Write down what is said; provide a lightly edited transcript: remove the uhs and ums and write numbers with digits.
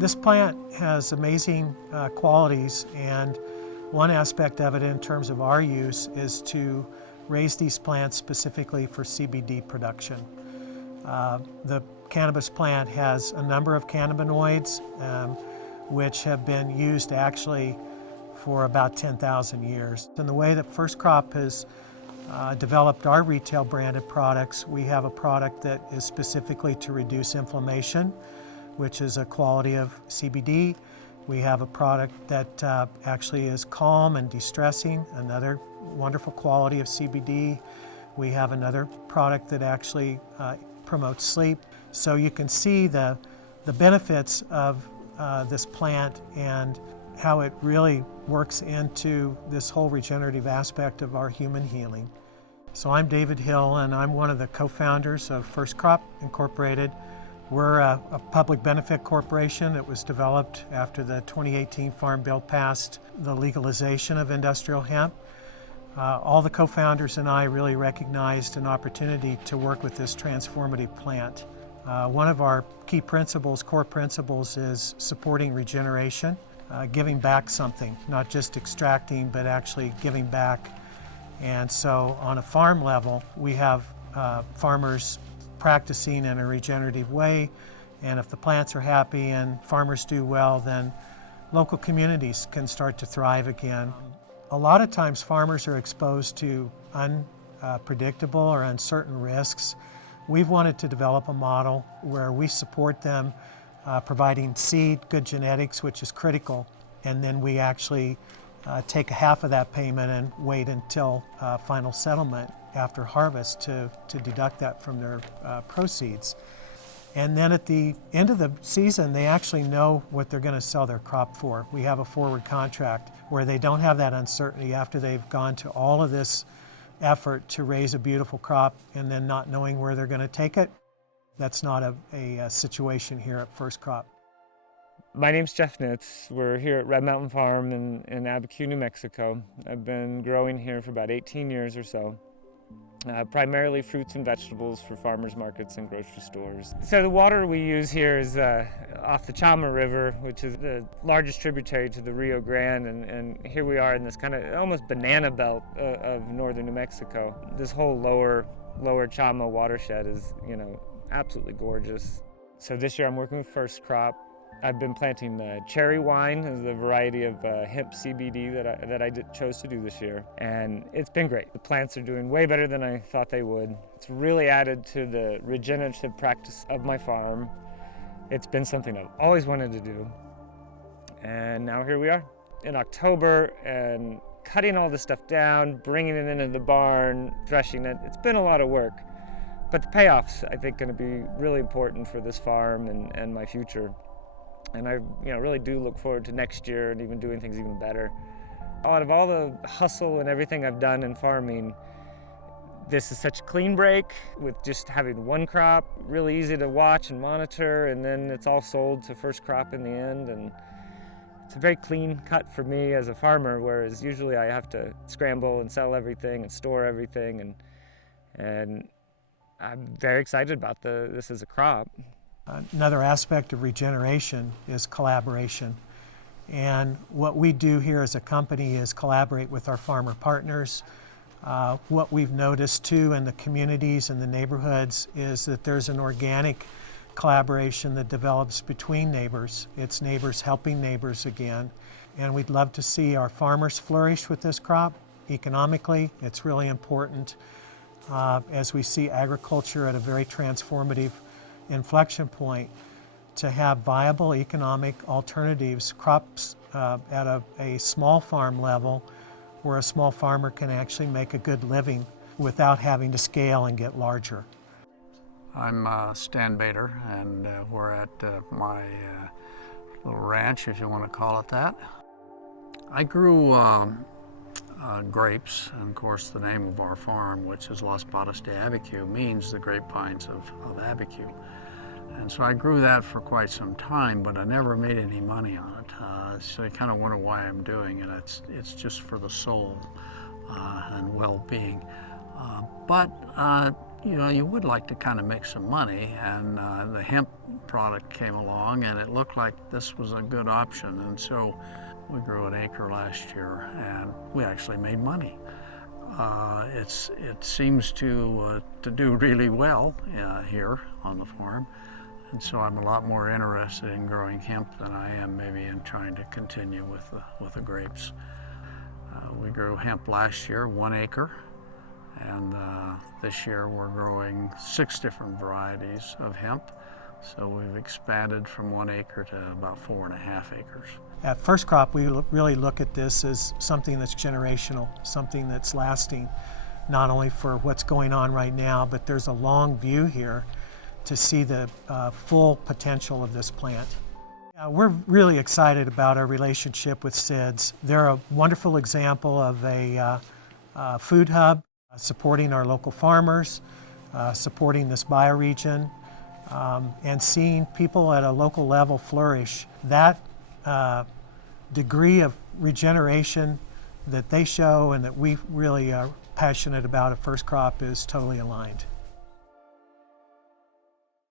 This plant has amazing qualities, and one aspect of it in terms of our use is to raise these plants specifically for CBD production. The cannabis plant has a number of cannabinoids which have been used actually for about 10,000 years. And the way that First Crop has developed our retail branded products, we have a product that is specifically to reduce inflammation, which is a quality of CBD. We have a product that actually is calm and de-stressing, another wonderful quality of CBD. We have another product that actually promotes sleep. So you can see the benefits of this plant and how it really works into this whole regenerative aspect of our human healing. So I'm David Hill, and I'm one of the co-founders of First Crop Incorporated. We're a public benefit corporation that was developed after the 2018 Farm Bill passed the legalization of industrial hemp. All the co-founders and I really recognized an opportunity to work with this transformative plant. One of our key principles, core principles, is supporting regeneration, giving back something, not just extracting, but actually giving back. And so on a farm level, we have farmers practicing in a regenerative way, and if the plants are happy and farmers do well, then local communities can start to thrive again. A lot of times farmers are exposed to unpredictable or uncertain risks. We've wanted to develop a model where we support them providing seed, good genetics, which is critical, and then we actually take half of that payment and wait until final settlement after harvest to deduct that from their proceeds. And then at the end of the season, they actually know what they're going to sell their crop for. We have a forward contract where they don't have that uncertainty after they've gone to all of this effort to raise a beautiful crop and then not knowing where they're going to take it. That's not a situation here at First Crop. My name's Jeff Nitz. We're here at Red Mountain Farm in Abiquiu, New Mexico. I've been growing here for about 18 years or so. Primarily fruits and vegetables for farmers markets and grocery stores. So the water we use here is off the Chama River, which is the largest tributary to the Rio Grande, and here we are in this kind of almost banana belt of northern New Mexico. This whole lower Chama watershed is, absolutely gorgeous. So this year I'm working with First Crop. I've been planting cherry wine as the variety of hemp CBD that I chose to do this year, and it's been great. The plants are doing way better than I thought they would. It's really added to the regenerative practice of my farm. It's been something I've always wanted to do, and now here we are in October and cutting all this stuff down, bringing it into the barn, threshing it. It's been a lot of work, but the payoff's, I think, going to be really important for this farm and my future. And I really do look forward to next year and even doing things even better. Out of all the hustle and everything I've done in farming, this is such a clean break with just having one crop, really easy to watch and monitor, and then it's all sold to First Crop in the end. And it's a very clean cut for me as a farmer, whereas usually I have to scramble and sell everything and store everything. And I'm very excited about this as a crop. Another aspect of regeneration is collaboration. And what we do here as a company is collaborate with our farmer partners. What we've noticed too in the communities and the neighborhoods is that there's an organic collaboration that develops between neighbors. It's neighbors helping neighbors again. And we'd love to see our farmers flourish with this crop. Economically, it's really important as we see agriculture at a very transformative inflection point to have viable economic alternatives, crops at a small farm level where a small farmer can actually make a good living without having to scale and get larger. I'm Stan Bader, and we're at my little ranch, if you want to call it that. I grew grapes, and of course the name of our farm, which is Las Patas de Abiquiu, means the grapevines of Abiquiu. And so I grew that for quite some time, but I never made any money on it. So I kind of wonder why I'm doing it. It's just for the soul and well-being. But you would like to kind of make some money, and the hemp product came along, and it looked like this was a good option. And so we grew an acre last year, and we actually made money. It seems to do really well here on the farm, and so I'm a lot more interested in growing hemp than I am maybe in trying to continue with the grapes. We grew hemp last year, 1 acre, and this year we're growing 6 different varieties of hemp. So we've expanded from 1 acre to about 4.5 acres. At First Crop, we really look at this as something that's generational, something that's lasting, not only for what's going on right now, but there's a long view here to see the full potential of this plant. We're really excited about our relationship with SIDS. They're a wonderful example of a food hub supporting our local farmers, supporting this bioregion, and seeing people at a local level flourish. That degree of regeneration that they show and that we really are passionate about at First Crop is totally aligned.